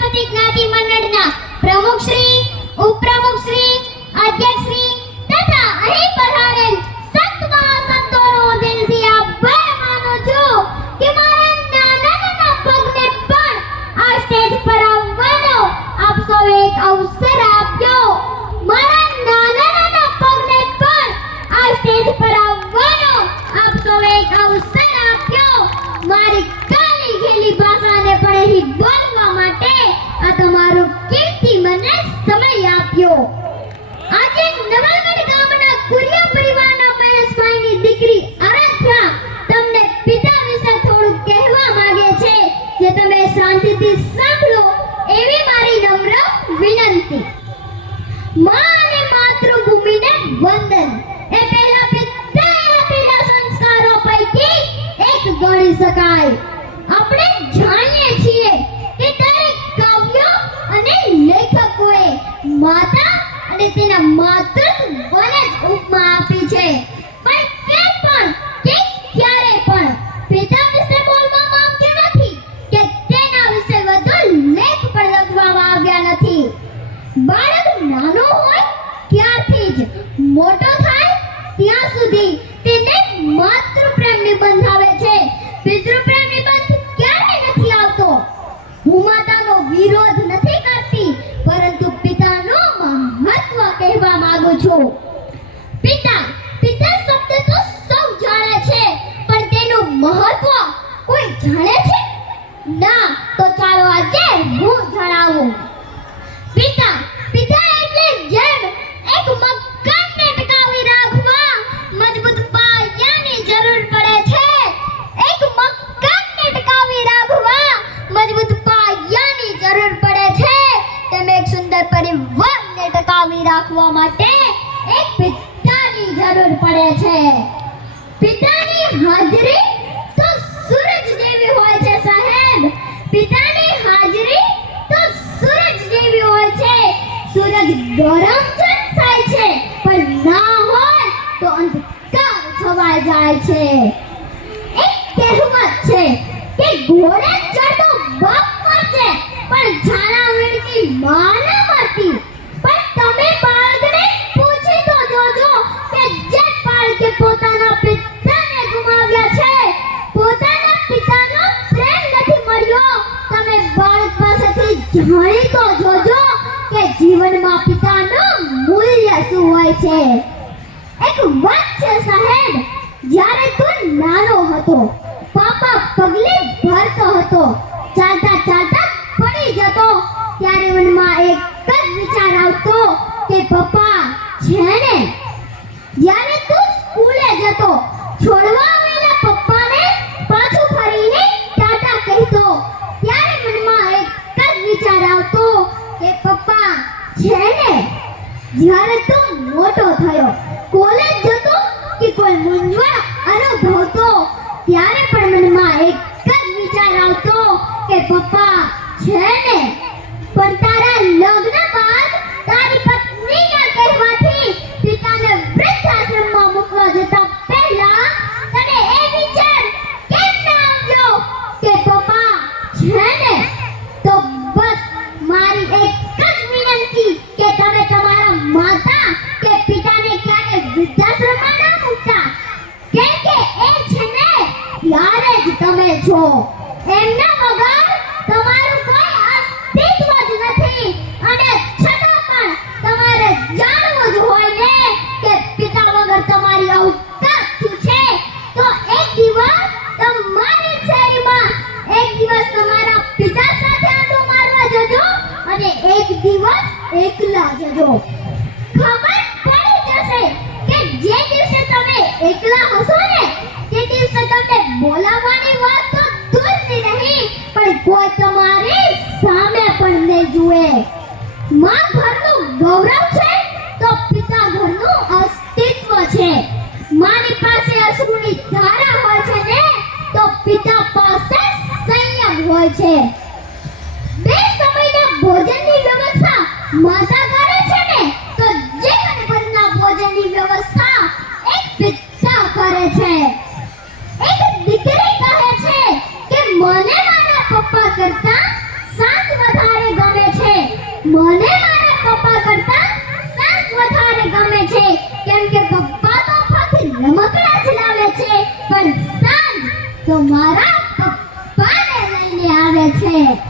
પ્રજાપતિ જ્ઞાતિ મંડળના પ્રમુખ શ્રી ઉપપ્રમુખ શ્રી અધ્યક્ષ શ્રી તથા અહીં પધારેલ શકાય. આપણે જાણીએ છીએ કે દરેક કાવ્યો અને લેખકોએ માતા અને તેના માતૃ જ ઉપમા આપી છે. પણ ક્યાંય પણ કે ક્યારે પણ પિતા વિશે બોલવામાં આવ્યું નથી કે તેના વિશે વધુ લેખ પણ લખવામાં આવ્યા નથી. બાળક નાનો હોય ત્યારથી જ મોટો થાય, ત્યાં સુધી ના, તો ચાલો આજે હું જણાવું. પિતા પિતા એટલે જેમ એક મકાનને ટકાવી રાખવા મજબૂત પાયાની જરૂર પડે છે, એક મકાનને ટકાવી રાખવા મજબૂત પાયાની જરૂર પડે છે. તેમ એક સુંદર પરિવારને ટકાવી રાખવા માટે એક પિતાની જરૂર પડે છે. સૂરજ ગરમ જ થાય છે, પણ ના હોય તો અંધકાર છવાઈ જાય છે. એક કહેવત છે કે ઘોડે ચડતો બાપ મરશે પણ છાણા વીણતી માં ન મરતી. જીવનમાં પિતાનું મૂલ્ય શું હોય છે? એક વાત છે સાહેબ, જ્યારે તું નાનો હતો, પાપા પગલે ભરતો હતો, ચાલતા ચાલતા પડી જતો, ત્યારે મનમાં એક જ વિચાર આવતો કે પપ્પા છે ને જ્યારે તું સ્કૂલે જતો છોડવા આવેલા પપ્પાને પાછું ફરીને ટાટા કહેતો ત્યારે મનમાં એક જ વિચાર આવતો કે પપ્પા છે ને જ્યારે તું મોટો થયો, કોલેજ જતો કે કોઈ મૂંઝવણ અનુભવતો, ત્યારે પણ મનમાં એક જ વિચાર આવતો કે પપ્પા છે ને પણ તારા લગ્ન બાદ તારી પત્નીના કહેવાથી પિતાને વૃદ્ધાશ્રમમાં મૂકવા જતા પહેલા તને એ વિચાર કેમ ના આવ્યો કે પપ્પા છે ને તો બસ મારી એક જ વિનંતી કે તમે તમારા માતા કે પિતાને ક્યારે વૃદ્ધાશ્રમમાં ના મૂકતા કેમ કે એ છે ને ત્યારે જ તમે છો. એમના વગર તમારું કોઈ અસ્તિત્વ જ નથી. અને છતાં પણ તમારે જાણવું જ હોય ને કે પિતા વગર તમારી અવકાશ શું છે? તો એક દિવસ તમારી શેરીમાં, એક દિવસ તમારા પિતા સાથે આંટો મારવા જજો અને એક દિવસ એકલા જજો ખબર પડી જશે કે જે દિવસે તમે એકલા હશો ને તે દિવસે તમને બોલાવવાની વાત તો દૂરની નહીં પણ કોઈ તમારી સામે પણ નહીં જુએ માં ઘરનું ગૌરવ છે તો પિતા ઘરનું અસ્તિત્વ છે. માની પાસે અશ્રુની ધારા હોય છે ને, તો પિતા પાસે સંયમ હોય છે. બે સમયના ભોજનની વ્યવસ્થા માતા કરે છે ને, તો જીવન ભરના ભોજનની વ્યવસ્થા એક પિતા કરે છે. તો મારા પપ્પાને લઈને આવે છે.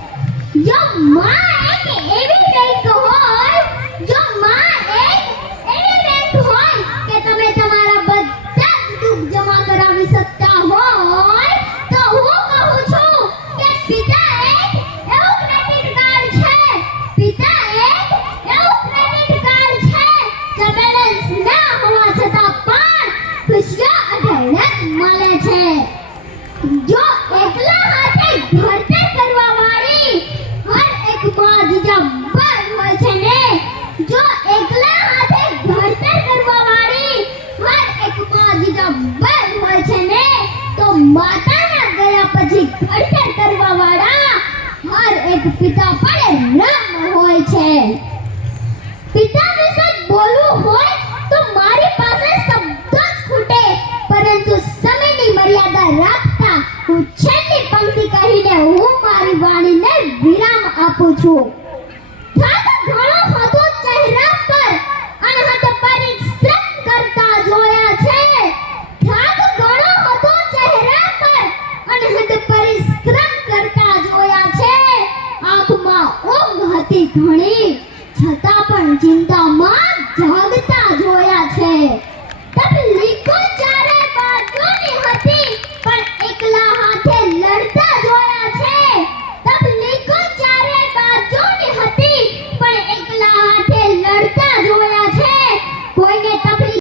બ્રહ્મ હોય છે. પિતા વિશે બોલવું હોય તો મારી પાસે શબ્દ જ ખૂટે, પરંતુ સમયની મર્યાદા રાખતા હું છેલ્લી પંક્તિ કહીને હું મારી વાણીને વિરામ આપું છું. હતી ઘણી છતાં પણ ચિંતામાં જાગતા જોયા છે.